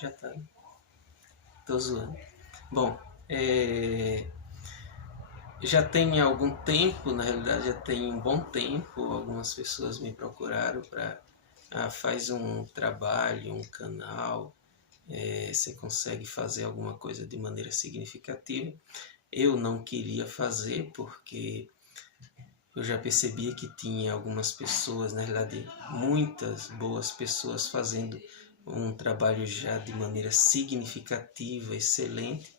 Já tá. Tô zoando. Bom, já tem algum tempo, na realidade já tem um bom tempo, algumas pessoas me procuraram para faz um trabalho, um canal, você consegue fazer alguma coisa de maneira significativa. Eu não queria fazer porque eu já percebia que tinha algumas pessoas, na realidade muitas boas pessoas fazendo um trabalho já de maneira significativa, excelente,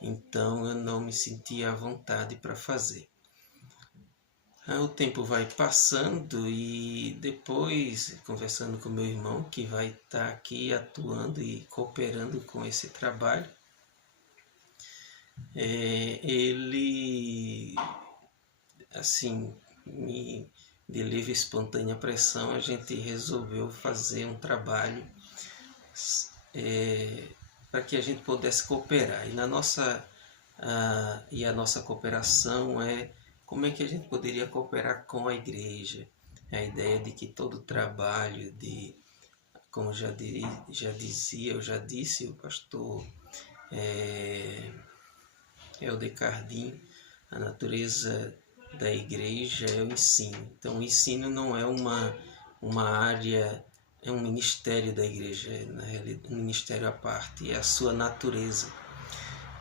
então eu não me sentia à vontade para fazer. O tempo vai passando e depois, conversando com meu irmão, que vai estar aqui atuando e cooperando com esse trabalho, ele, assim, de livre e espontânea pressão, a gente resolveu fazer um trabalho para que a gente pudesse cooperar. E a nossa cooperação é como é que a gente poderia cooperar com a igreja. A ideia de que todo trabalho de, como já disse o pastor Helder Cardim, a natureza da igreja é o ensino. Então o ensino não é uma área, é um ministério da igreja, é na realidade um ministério à parte, é a sua natureza.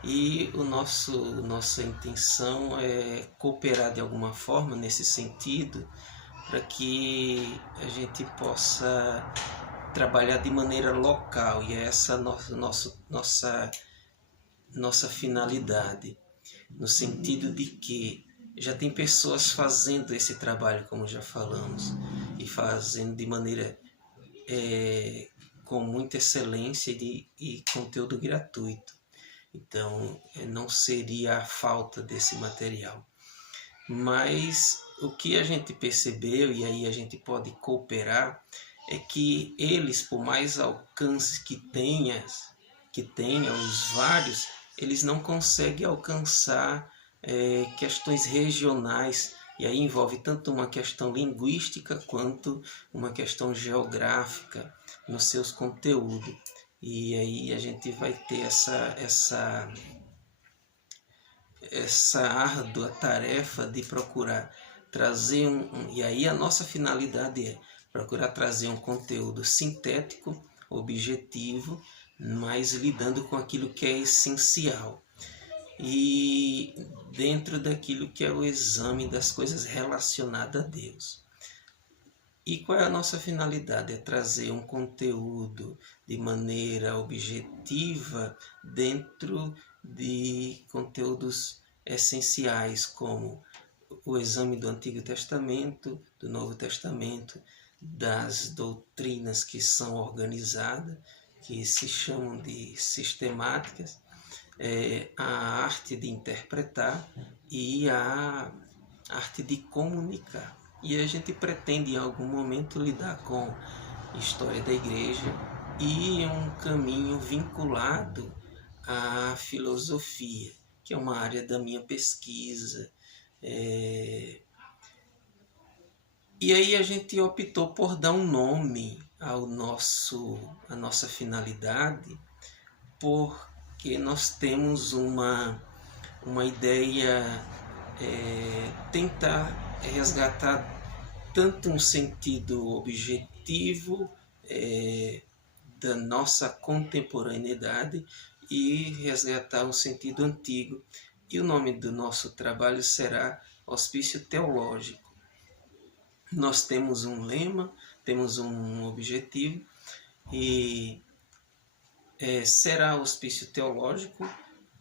E nossa intenção é cooperar de alguma forma nesse sentido, para que a gente possa trabalhar de maneira local, e é essa nossa finalidade, no sentido de que já tem pessoas fazendo esse trabalho, como já falamos, e fazendo de maneira com muita excelência e conteúdo gratuito. Então, não seria a falta desse material. Mas o que a gente percebeu, e aí a gente pode cooperar, é que eles, por mais alcance que tenha os vários, eles não conseguem alcançar questões regionais, e aí envolve tanto uma questão linguística quanto uma questão geográfica nos seus conteúdos. E aí a gente vai ter essa árdua tarefa de procurar trazer e aí a nossa finalidade é procurar trazer um conteúdo sintético, objetivo, mas lidando com aquilo que é essencial e dentro daquilo que é o exame das coisas relacionadas a Deus. E qual é a nossa finalidade? É trazer um conteúdo de maneira objetiva dentro de conteúdos essenciais, como o exame do Antigo Testamento, do Novo Testamento, das doutrinas que são organizadas, que se chamam de sistemáticas, a arte de interpretar e a arte de comunicar. E a gente pretende em algum momento lidar com história da igreja e um caminho vinculado à filosofia, que é uma área da minha pesquisa. E aí a gente optou por dar um nome à nossa finalidade, porque nós temos uma ideia, tentar resgatar tanto um sentido objetivo da nossa contemporaneidade e resgatar um sentido antigo. E o nome do nosso trabalho será Hospício Teológico. Nós temos um lema, temos um objetivo e será Hospício Teológico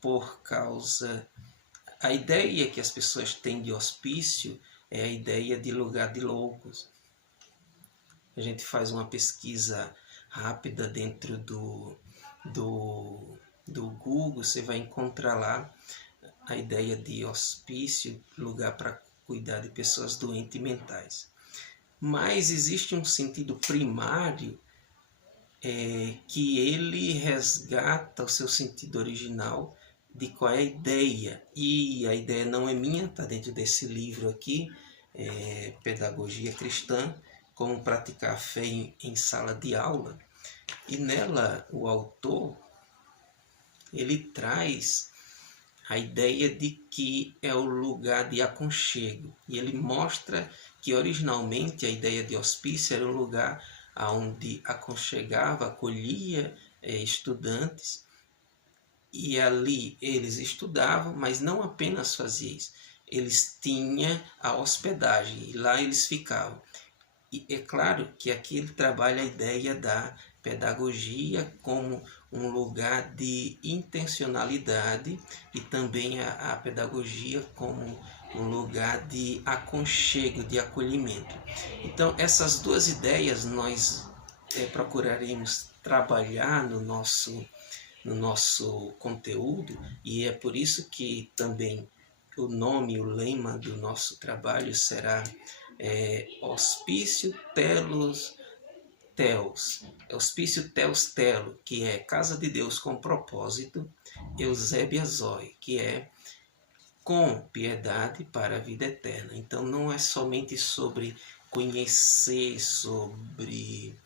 por causa... A ideia que as pessoas têm de hospício é a ideia de lugar de loucos. A gente faz uma pesquisa rápida dentro do Google, você vai encontrar lá a ideia de hospício, lugar para cuidar de pessoas doentes mentais. Mas existe um sentido primário que ele resgata o seu sentido original de qual é a ideia. E a ideia não é minha, está dentro desse livro aqui, Pedagogia Cristã, como praticar a fé em sala de aula. E nela o autor, ele traz a ideia de que é o lugar de aconchego. E ele mostra que originalmente a ideia de hospício era um lugar onde aconchegava, acolhia estudantes, e ali eles estudavam, mas não apenas faziam isso, eles tinham a hospedagem e lá eles ficavam. E é claro que aqui ele trabalha a ideia da pedagogia como um lugar de intencionalidade e também a pedagogia como um lugar de aconchego, de acolhimento. Então, essas duas ideias nós procuraremos trabalhar no nosso conteúdo, e é por isso que também o nome, o lema do nosso trabalho será Hospício Telos Teos, Hospício Teos Telo, que é Casa de Deus com Propósito, Eusébia Zoe, que é com piedade para a vida eterna. Então não é somente sobre conhecer, sobre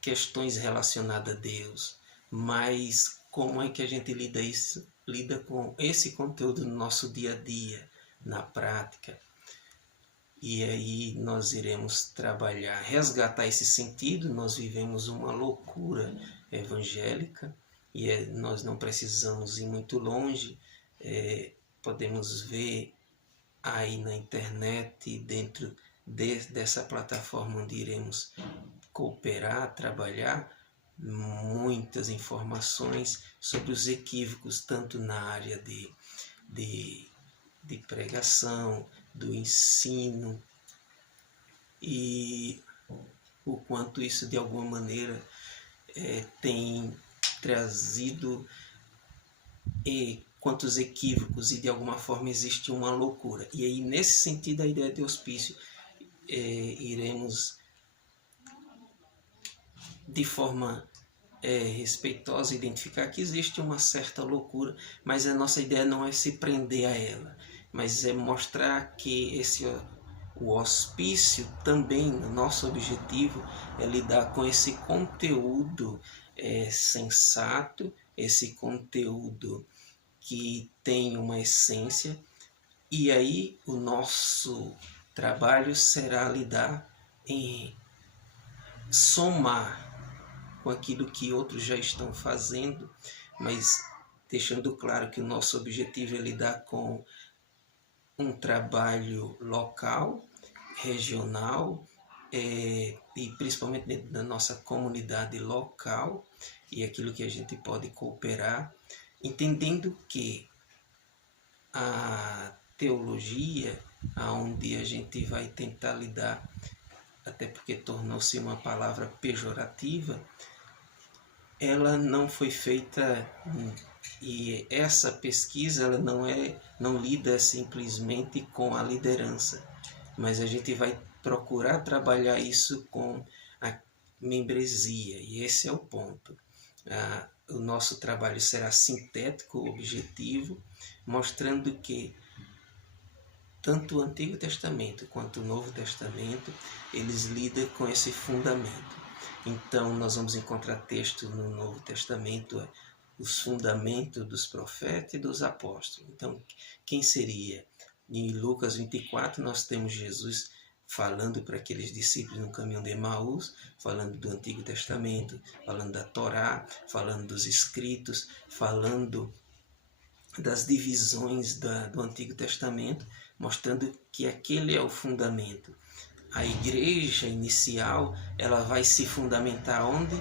questões relacionadas a Deus, mas como é que a gente lida com esse conteúdo no nosso dia a dia, na prática. E aí nós iremos trabalhar, resgatar esse sentido. Nós vivemos uma loucura evangélica e nós não precisamos ir muito longe. Podemos ver aí na internet, dentro dessa plataforma onde iremos cooperar, trabalhar, muitas informações sobre os equívocos, tanto na área de pregação, do ensino, e o quanto isso de alguma maneira tem trazido quantos equívocos, e de alguma forma existe uma loucura. E aí nesse sentido a ideia de hospício iremos de forma respeitosa identificar que existe uma certa loucura, mas a nossa ideia não é se prender a ela, mas é mostrar que o hospício também, nosso objetivo é lidar com esse conteúdo sensato, esse conteúdo que tem uma essência, e aí o nosso trabalho será lidar em somar com aquilo que outros já estão fazendo, mas deixando claro que o nosso objetivo é lidar com um trabalho local, regional, e principalmente dentro da nossa comunidade local, e aquilo que a gente pode cooperar, entendendo que a teologia, onde a gente vai tentar lidar, até porque tornou-se uma palavra pejorativa, ela não foi feita, e essa pesquisa ela não lida simplesmente com a liderança, mas a gente vai procurar trabalhar isso com a membresia, e esse é o ponto. O nosso trabalho será sintético, objetivo, mostrando que tanto o Antigo Testamento quanto o Novo Testamento, eles lidam com esse fundamento. Então, nós vamos encontrar texto no Novo Testamento, os fundamentos dos profetas e dos apóstolos. Então, quem seria? Em Lucas 24, nós temos Jesus falando para aqueles discípulos no caminho de Emaús, falando do Antigo Testamento, falando da Torá, falando dos escritos, falando das divisões do Antigo Testamento, mostrando que aquele é o fundamento. A igreja inicial, ela vai se fundamentar onde?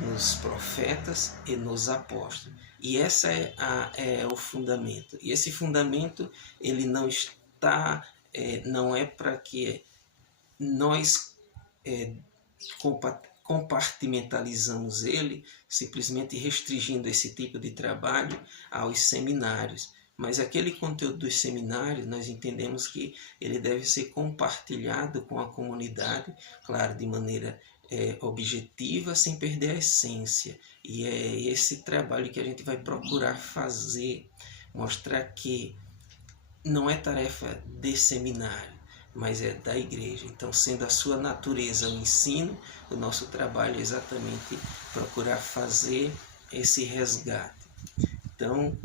Nos profetas e nos apóstolos. E essa é o fundamento. E esse fundamento, ele não está, não é para que nós compartimentalizamos ele, simplesmente restringindo esse tipo de trabalho aos seminários. Mas aquele conteúdo dos seminários, nós entendemos que ele deve ser compartilhado com a comunidade, claro, de maneira objetiva, sem perder a essência. E é esse trabalho que a gente vai procurar fazer, mostrar que não é tarefa de seminário, mas é da igreja. Então, sendo a sua natureza o ensino, o nosso trabalho é exatamente procurar fazer esse resgate. Então,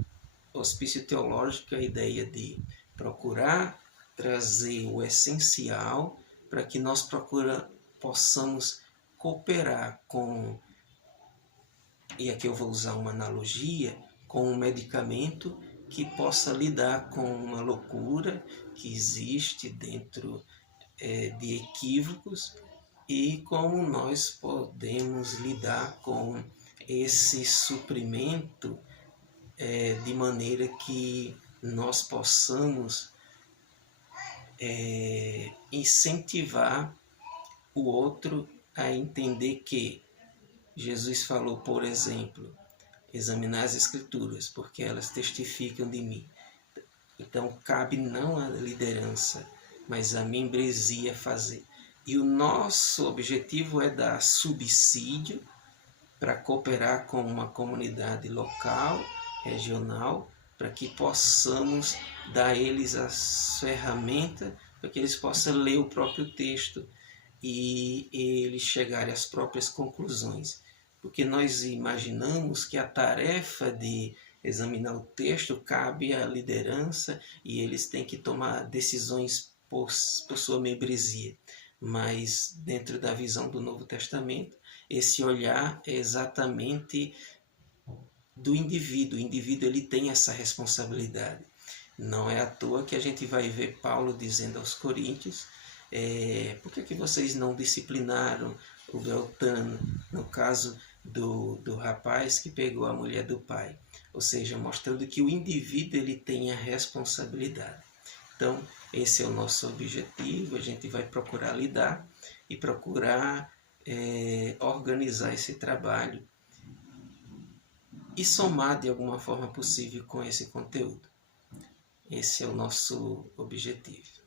hospício teológico é a ideia de procurar trazer o essencial para que nós possamos cooperar com, e aqui eu vou usar uma analogia, com um medicamento que possa lidar com uma loucura que existe dentro de equívocos e como nós podemos lidar com esse suprimento de maneira que nós possamos incentivar o outro a entender que Jesus falou, por exemplo, examinar as Escrituras, porque elas testificam de mim. Então, cabe não à liderança, mas à membresia fazer. E o nosso objetivo é dar subsídio para cooperar com uma comunidade local, regional, para que possamos dar a eles as ferramentas para que eles possam ler o próprio texto e eles chegarem às próprias conclusões. Porque nós imaginamos que a tarefa de examinar o texto cabe à liderança e eles têm que tomar decisões por sua membresia. Mas dentro da visão do Novo Testamento, esse olhar é exatamente do indivíduo. O indivíduo ele tem essa responsabilidade. Não é à toa que a gente vai ver Paulo dizendo aos Coríntios, por que vocês não disciplinaram o Beltrano, no caso do rapaz que pegou a mulher do pai? Ou seja, mostrando que o indivíduo ele tem a responsabilidade. Então, esse é o nosso objetivo, a gente vai procurar lidar e procurar organizar esse trabalho e somar de alguma forma possível com esse conteúdo. Esse é o nosso objetivo.